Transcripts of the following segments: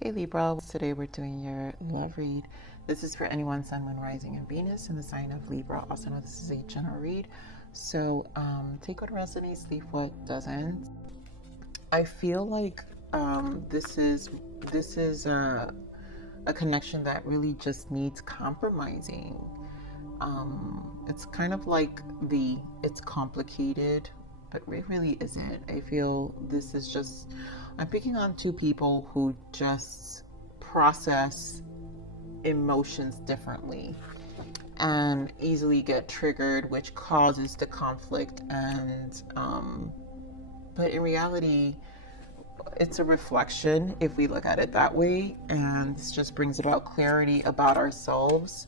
Hey Libra, today we're doing your love read. This is for anyone, Sun, Moon, Rising, and Venus in the sign of Libra. Also know this is a general read. So take what resonates, leave what doesn't. I feel like this is a connection that really just needs compromising. It's kind of like it's complicated, but it really isn't. I feel this is just, I'm picking on two people who just process emotions differently and easily get triggered, which causes the conflict. But in reality, it's a reflection if we look at it that way, and this just brings about clarity about ourselves.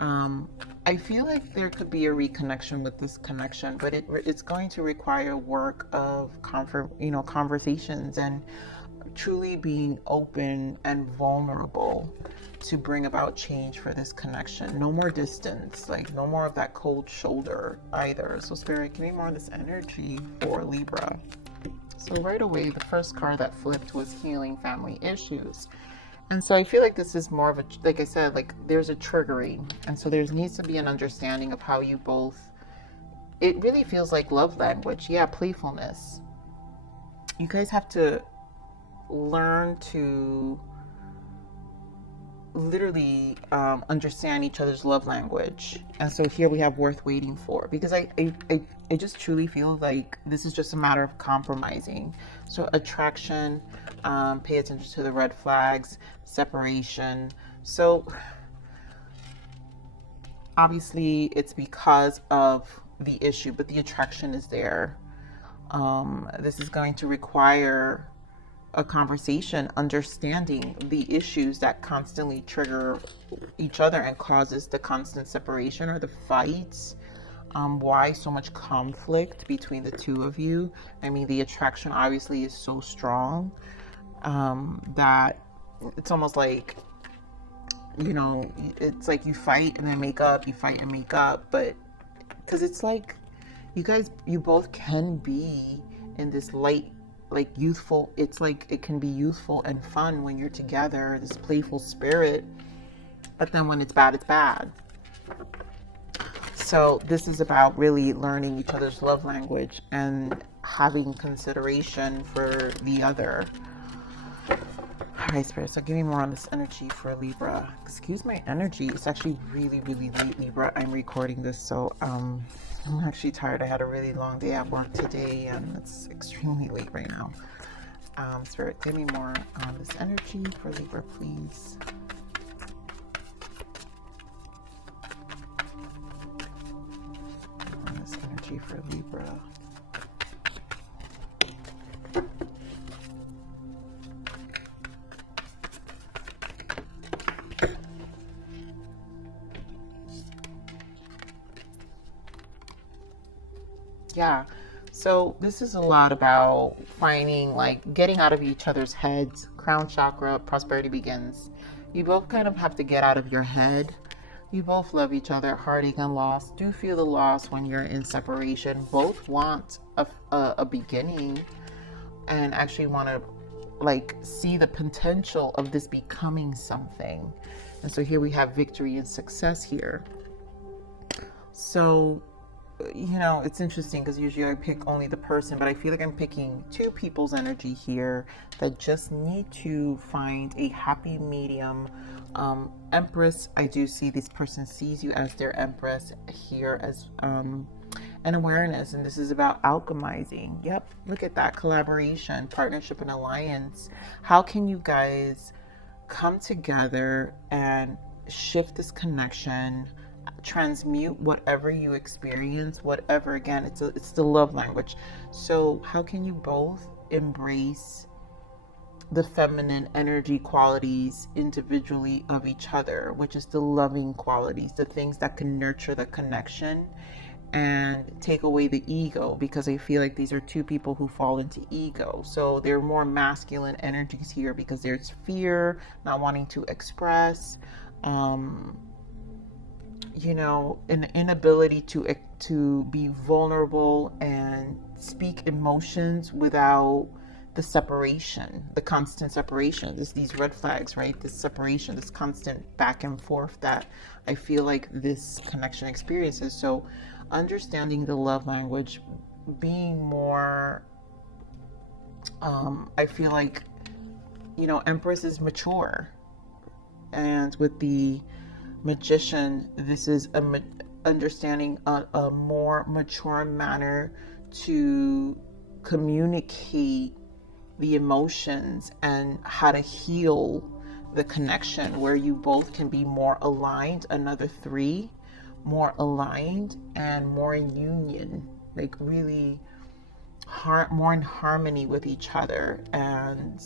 I feel like there could be a reconnection with this connection, but it's going to require work of conversations and truly being open and vulnerable to bring about change for this connection. No more distance, like no more of that cold shoulder either. So Spirit, give me more of this energy for Libra. So right away, the first card that flipped was healing family issues. And so I feel like this is more of a, like I said, like there's a triggering. And so there needs to be an understanding of how you both, it really feels like love language. Yeah, playfulness. You guys have to learn to literally understand each other's love language. And so here we have worth waiting for, because I just truly feel like this is just a matter of compromising. So attraction, pay attention to the red flags, separation. So obviously it's because of the issue, but the attraction is there. This is going to require a conversation, understanding the issues that constantly trigger each other and causes the constant separation or the fights. Why so much conflict between the two of you? I mean, the attraction obviously is so strong that it's almost like, it's like you fight and then make up, you fight and make up, but because it's like you both can be in this light, like youthful, it's like it can be youthful and fun when you're together, this playful spirit, but then when it's bad, it's bad. So this is about really learning each other's love language and having consideration for the other. All right, Spirit, so give me more on this energy for Libra. Excuse my energy, it's actually really, really late, Libra. I'm recording this, so I'm actually tired. I had a really long day at work today, and it's extremely late right now. Spirit, give me more on this energy for Libra, please. On this energy for Libra. Yeah, so this is a lot about finding, like, getting out of each other's heads. Crown chakra, prosperity begins. You both kind of have to get out of your head. You both love each other, heartache and loss. Do feel the loss when you're in separation. Both want a beginning and actually want to, like, see the potential of this becoming something. And so here we have victory and success here. So it's interesting because usually I pick only the person, but I feel like I'm picking two people's energy here that just need to find a happy medium. Empress, I do see this person sees you as their Empress here as an awareness, and this is about alchemizing. Yep, look at that, collaboration, partnership, and alliance. How can you guys come together and shift this connection, transmute whatever you experience, whatever, again, it's the love language. So how can you both embrace the feminine energy qualities individually of each other, which is the loving qualities, the things that can nurture the connection and take away the ego, because I feel like these are two people who fall into ego. So they're more masculine energies here because there's fear, not wanting to express, an inability to be vulnerable and speak emotions without the separation, the constant separation, these red flags, right? This separation, this constant back and forth that I feel like this connection experiences. So understanding the love language, being more, I feel like, you know, Empress is mature. And with the Magician, this is understanding a more mature manner to communicate the emotions and how to heal the connection, where you both can be more aligned. Another 3, more aligned and more in union, like really more in harmony with each other and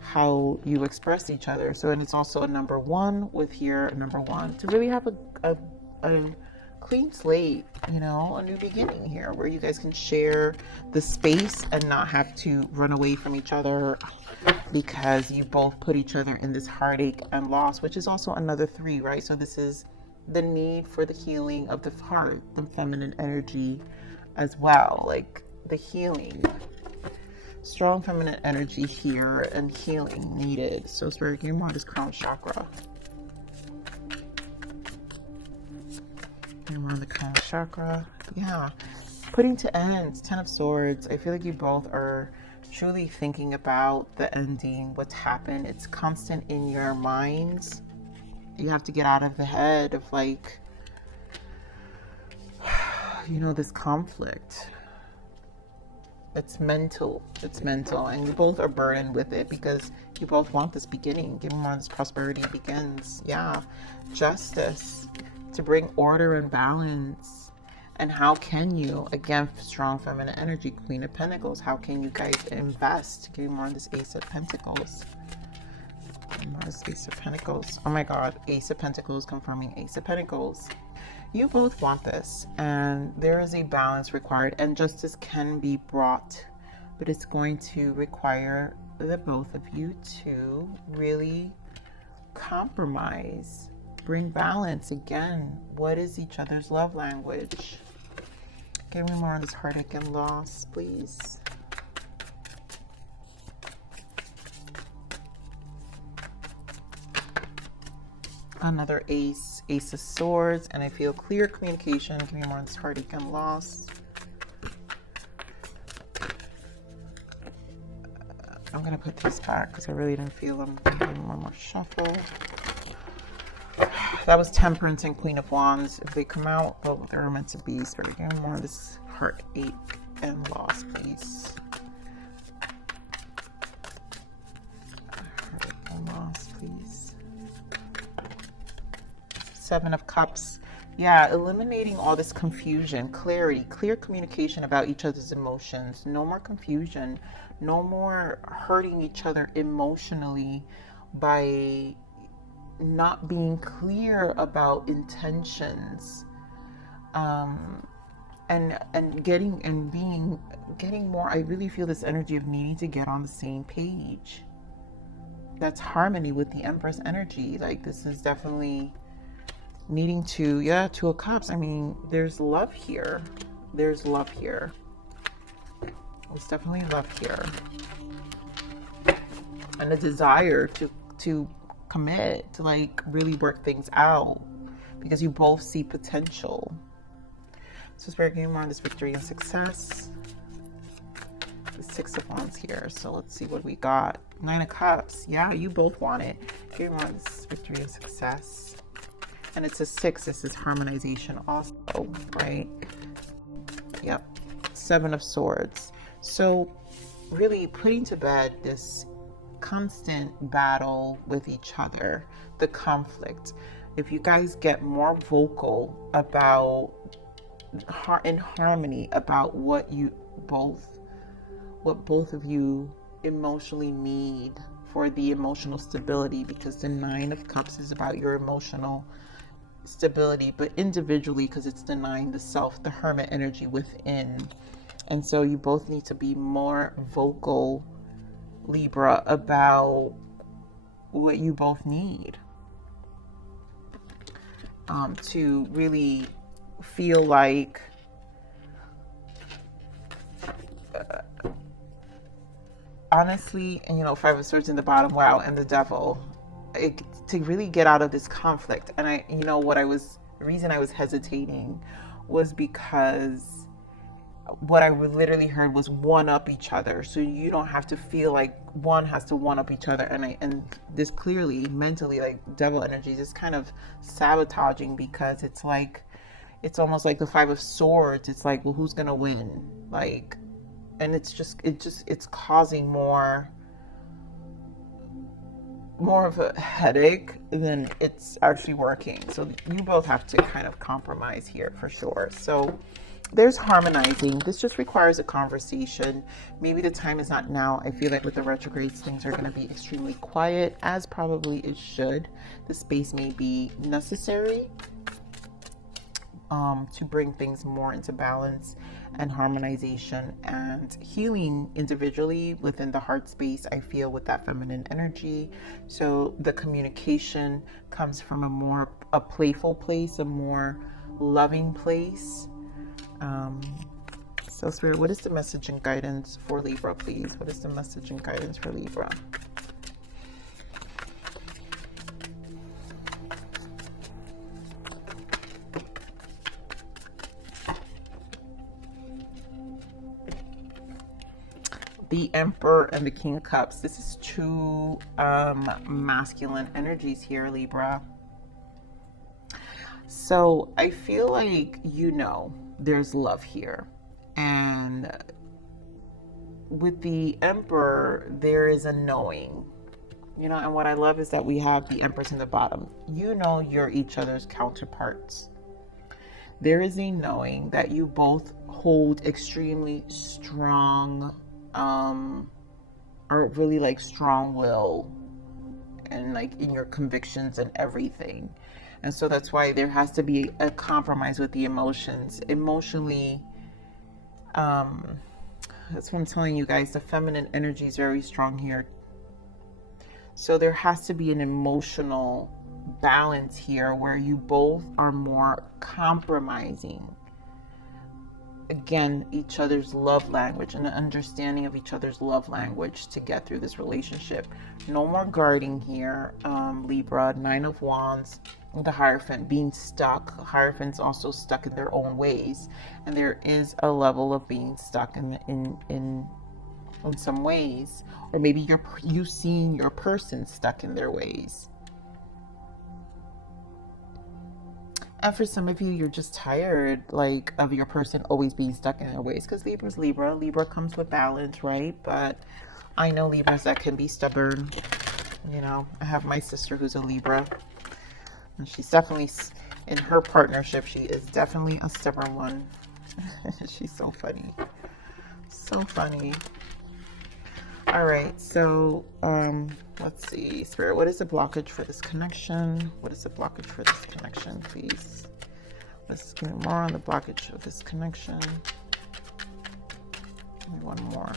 how you express each other. So, and it's also a number 1 with here, number 1, to really have a clean slate, you know, a new beginning here where you guys can share the space and not have to run away from each other because you both put each other in this heartache and loss, which is also another 3, right? So this is the need for the healing of the heart, the feminine energy as well, like the healing. Strong feminine energy here and healing needed. So Spirit, give me more of this crown chakra. Give me more of the crown chakra. Yeah. Putting to ends, 10 of Swords. I feel like you both are truly thinking about the ending, what's happened. It's constant in your minds. You have to get out of the head of, like, you know, this conflict. It's mental, and you both are burdened with it because you both want this beginning. Give me more of this prosperity begins. Yeah. Justice, to bring order and balance. And how can you, again, strong feminine energy, Queen of Pentacles, how can you guys invest? Give me more of this Ace of Pentacles. More of this Ace of Pentacles. Oh my God, Ace of Pentacles confirming Ace of Pentacles. You both want this, and there is a balance required, and justice can be brought, but it's going to require the both of you to really compromise, bring balance. Again, what is each other's love language? Give me more on this heartache and loss, please. Another Ace of Swords, and I feel clear communication. Give me more on this heartache and loss. I'm gonna put these back because I really didn't feel them. One more shuffle. That was Temperance and Queen of Wands. If they come out, well, they're meant to be. So give me more of this heartache and loss, please. Heartache and loss, please. 7 of Cups. Yeah, eliminating all this confusion, clarity, clear communication about each other's emotions. No more confusion. No more hurting each other emotionally by not being clear about intentions. And getting more. I really feel this energy of needing to get on the same page. That's harmony with the Empress energy. Like, this is definitely needing to, yeah, 2 of Cups. I mean, there's love here. There's love here. There's definitely love here. And a desire to commit, to, like, really work things out because you both see potential. So Spirit, give me more on this victory and success. The 6 of Wands here. So let's see what we got. 9 of Cups. Yeah, you both want it. Give me more on this victory and success. And it's a 6. This is harmonization also, right? Yep. 7 of Swords. So really putting to bed this constant battle with each other, the conflict. If you guys get more vocal about, in harmony about what both of you emotionally need for the emotional stability, because the 9 of Cups is about your emotional stability, but individually, because it's denying the self, the hermit energy within. And so you both need to be more vocal, Libra, about what you both need to really feel like honestly, and Five of Swords in the bottom, wow, and the Devil, to really get out of this conflict. And the reason I was hesitating was because what I literally heard was one up each other. So you don't have to feel like one has to one up each other. And this clearly mentally, like, devil energy is kind of sabotaging, because it's like, it's almost like the Five of Swords. It's like, well, who's gonna win? Like, and it's causing more of a headache than it's actually working. So you both have to kind of compromise here for sure. So there's harmonizing. This just requires a conversation. Maybe the time is not now. I feel like with the retrogrades, things are going to be extremely quiet, as probably it should. The space may be necessary to bring things more into balance and harmonization and healing individually within the heart space, I feel, with that feminine energy. So the communication comes from a playful place, a more loving place. So Spirit, what is the message and guidance for Libra, please? What is the message and guidance for Libra? The Emperor and the King of Cups. This is two masculine energies here, Libra. So I feel like, there's love here. And with the Emperor, there is a knowing. And what I love is that we have the Empress in the bottom. You're each other's counterparts. There is a knowing that you both hold extremely strong, or really like strong will, and like in your convictions and everything. And so that's why there has to be a compromise with the emotions. Emotionally, that's what I'm telling you guys, the feminine energy is very strong here. So there has to be an emotional balance here where you both are more compromising. Again, each other's love language and an understanding of each other's love language to get through this relationship. No more guarding here, Libra. Nine of Wands, the Hierophant being stuck. Hierophants also stuck in their own ways, and there is a level of being stuck in some ways, or maybe you seeing your person stuck in their ways. And for some of you, you're just tired, like, of your person always being stuck in their ways, because Libra's Libra. Libra comes with balance, right? But I know Libras that can be stubborn. I have my sister who's a Libra, and she's definitely, in her partnership, she is definitely a stubborn one. She's so funny. So funny. All right, so let's see, Spirit, what is the blockage for this connection? What is the blockage for this connection, please? Let's give me more on the blockage of this connection. Give me one more.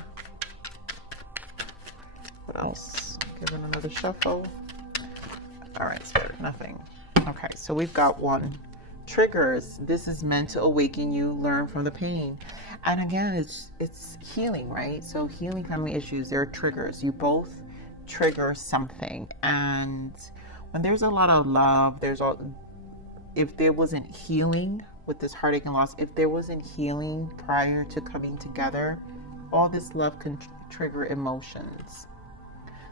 What else? Give it another shuffle. All right, Spirit, nothing. Okay, so we've got one. Triggers. This is meant to awaken you, learn from the pain. And again, it's healing, right? So healing family issues, there are triggers. You both trigger something. And when there's a lot of love, if there wasn't healing with this heartache and loss, if there wasn't healing prior to coming together, all this love can trigger emotions.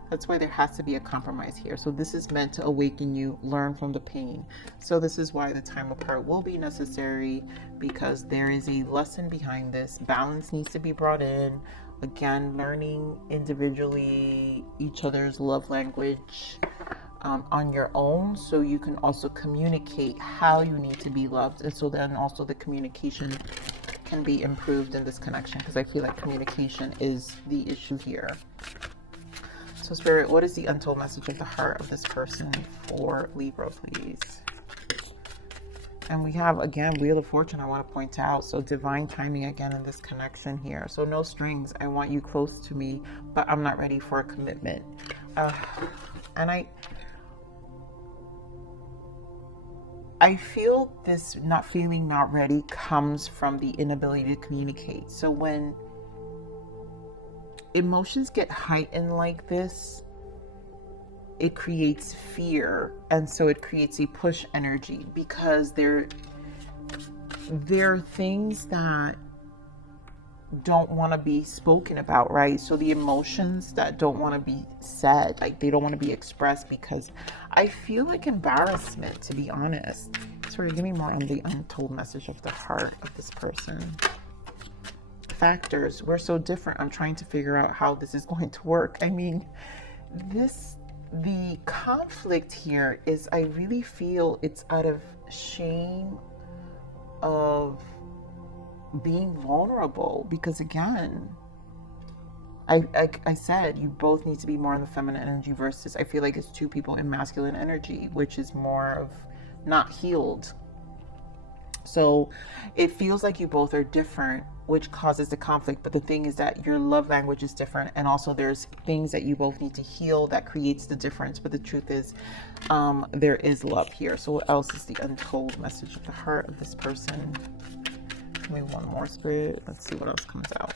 That's why there has to be a compromise here. So this is meant to awaken you, learn from the pain. So this is why the time apart will be necessary, because there is a lesson behind this. Balance needs to be brought in. Again, learning individually each other's love language on your own, so you can also communicate how you need to be loved. And so then also the communication can be improved in this connection, because I feel like communication is the issue here. So Spirit, what is the untold message of the heart of this person for Libra, please? And we have, again, Wheel of Fortune, I want to point out. So divine timing again in this connection here. So no strings. I want you close to me, but I'm not ready for a commitment. And I feel this not ready comes from the inability to communicate. So emotions get heightened like this, it creates fear, and so it creates a push energy, because there are things that don't want to be spoken about, right? So the emotions that don't want to be said, like they don't want to be expressed, because I feel like embarrassment, to be honest. Sorry, give me more on the untold message of the heart of this person. Factors, we're so different. I'm trying to figure out how this is going to work. I mean, the conflict here is, I really feel it's out of shame of being vulnerable, because again, I said you both need to be more in the feminine energy, versus I feel like it's two people in masculine energy, which is more of not healed. So it feels like you both are different, which causes the conflict. But the thing is that your love language is different, and also there's things that you both need to heal that creates the difference. But the truth is, there is love here. So what else is the untold message of the heart of this person? Maybe one more, Spirit. Let's see what else comes out.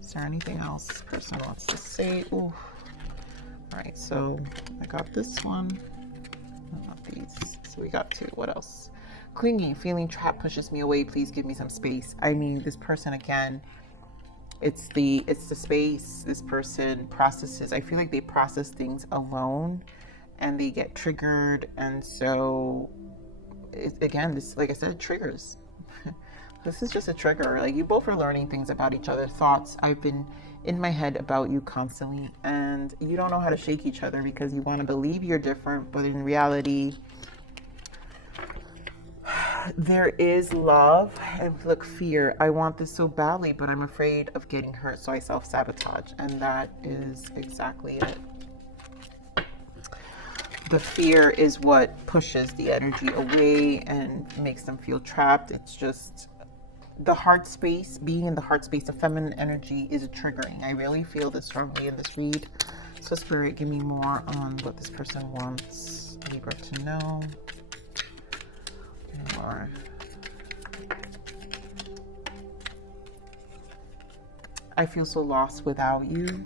Is there anything else this person wants to say? Ooh. All right, so I got this one. Not these. So we got two. What else? Clingy, feeling trapped, pushes me away. Please give me some space. I mean, this person again, it's the space. This person processes. I feel like they process things alone, and they get triggered, and so. Again, this, like I said, triggers. This is just a trigger. Like, you both are learning things about each other. Thoughts. I've been in my head about you constantly, and you don't know how to shake each other, because you want to believe you're different, but in reality, there is love. And look, fear. I want this so badly, but I'm afraid of getting hurt, so I self-sabotage, and that is exactly it. The fear is what pushes the energy away and makes them feel trapped. It's just the heart space. Being in the heart space of feminine energy is triggering. I really feel this strongly in this read. So Spirit, give me more on what this person wants Libra to know. More. I feel so lost without you.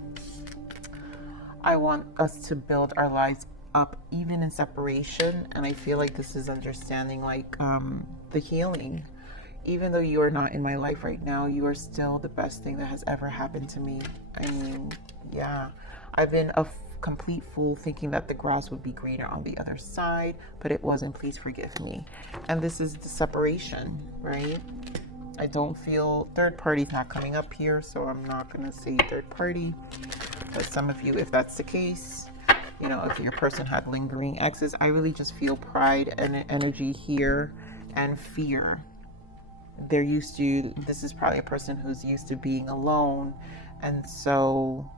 I want us to build our lives up even in separation, and I feel like this is understanding, like the healing. Even though you are not in my life right now, you are still the best thing that has ever happened to me. I mean, yeah, I've been a complete fool thinking that the grass would be greener on the other side, but it wasn't. Please forgive me. And this is the separation, right? I don't feel third party's not coming up here, so I'm not gonna say third party. But some of you, if that's the case, you know, if your person had lingering exes, I really just feel pride and energy here, and fear. They're used to, this is probably a person who's used to being alone, and so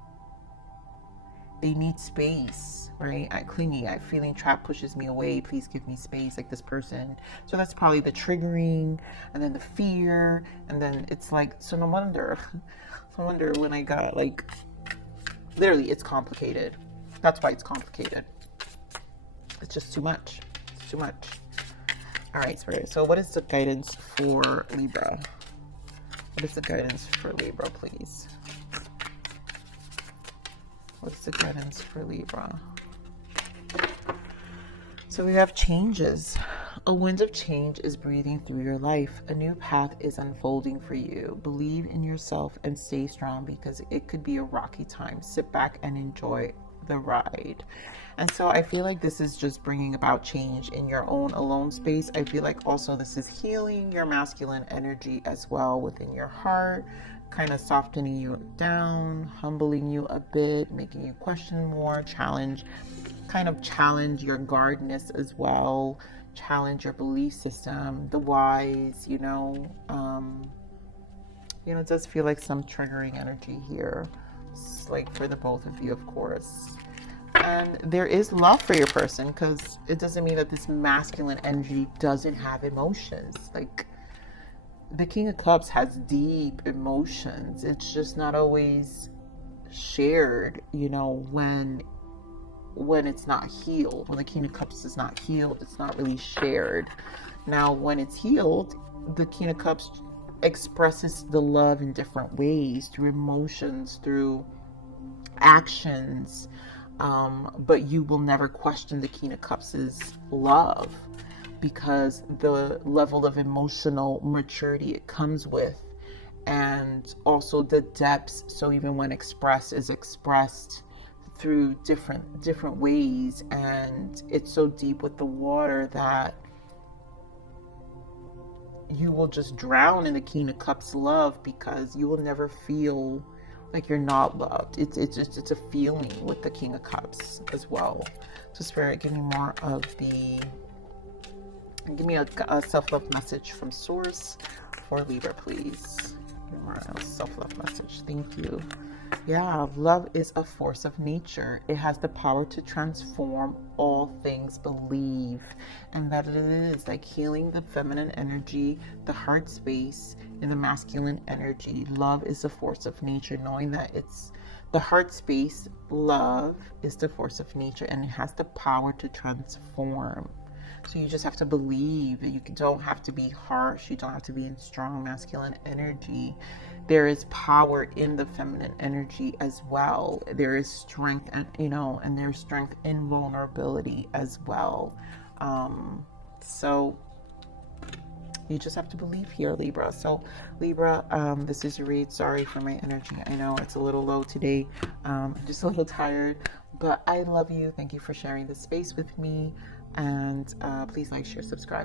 they need space, right? Clingy, feeling trapped pushes me away. Please give me space, like this person. So that's probably the triggering, and then the fear, and then it's like, so no wonder when I got, like, literally, it's complicated. That's why it's complicated. It's just too much. It's too much. All right, Spirit. So what is the guidance for Libra? What is the guidance for Libra, please? What's the guidance for Libra? So we have changes. A wind of change is breathing through your life. A new path is unfolding for you. Believe in yourself and stay strong, because it could be a rocky time. Sit back and enjoy the ride. And so I feel like this is just bringing about change in your own alone space. I feel like also this is healing your masculine energy as well within your heart, kind of softening you down, humbling you a bit, making you question more, challenge your guardness as well, challenge your belief system, the whys, you know, it does feel like some triggering energy here. Like for the both of you, of course. And there is love for your person, because it doesn't mean that this masculine energy doesn't have emotions. Like, the King of Cups has deep emotions. It's just not always shared, you know, when it's not healed. When the King of Cups is not healed, it's not really shared. Now, when it's healed, the King of Cups expresses the love in different ways, through emotions, through actions. But you will never question the Queen of Cups' love, because the level of emotional maturity it comes with, and also the depths. So even when expressed, is expressed through different ways, and it's so deep with the water that you will just drown in the King of Cups love, because you will never feel like you're not loved. It's a feeling with the King of Cups as well. So Spirit, give me more of the, give me a self-love message from Source for Libra, please. More self-love message. Thank you. Yeah, love is a force of nature. It has the power to transform all things. Believe, and that it is like healing the feminine energy, the heart space, and the masculine energy. Love is a force of nature, knowing that it's the heart space. Love is the force of nature, and it has the power to transform. So you just have to believe that you don't have to be harsh. You don't have to be in strong masculine energy. There is power in the feminine energy as well. There is strength, and and there's strength in vulnerability as well. So you just have to believe here, Libra. So Libra, this is your read. Sorry for my energy. I know it's a little low today. I'm just a little tired, but I love you. Thank you for sharing this space with me. And please like, share, subscribe.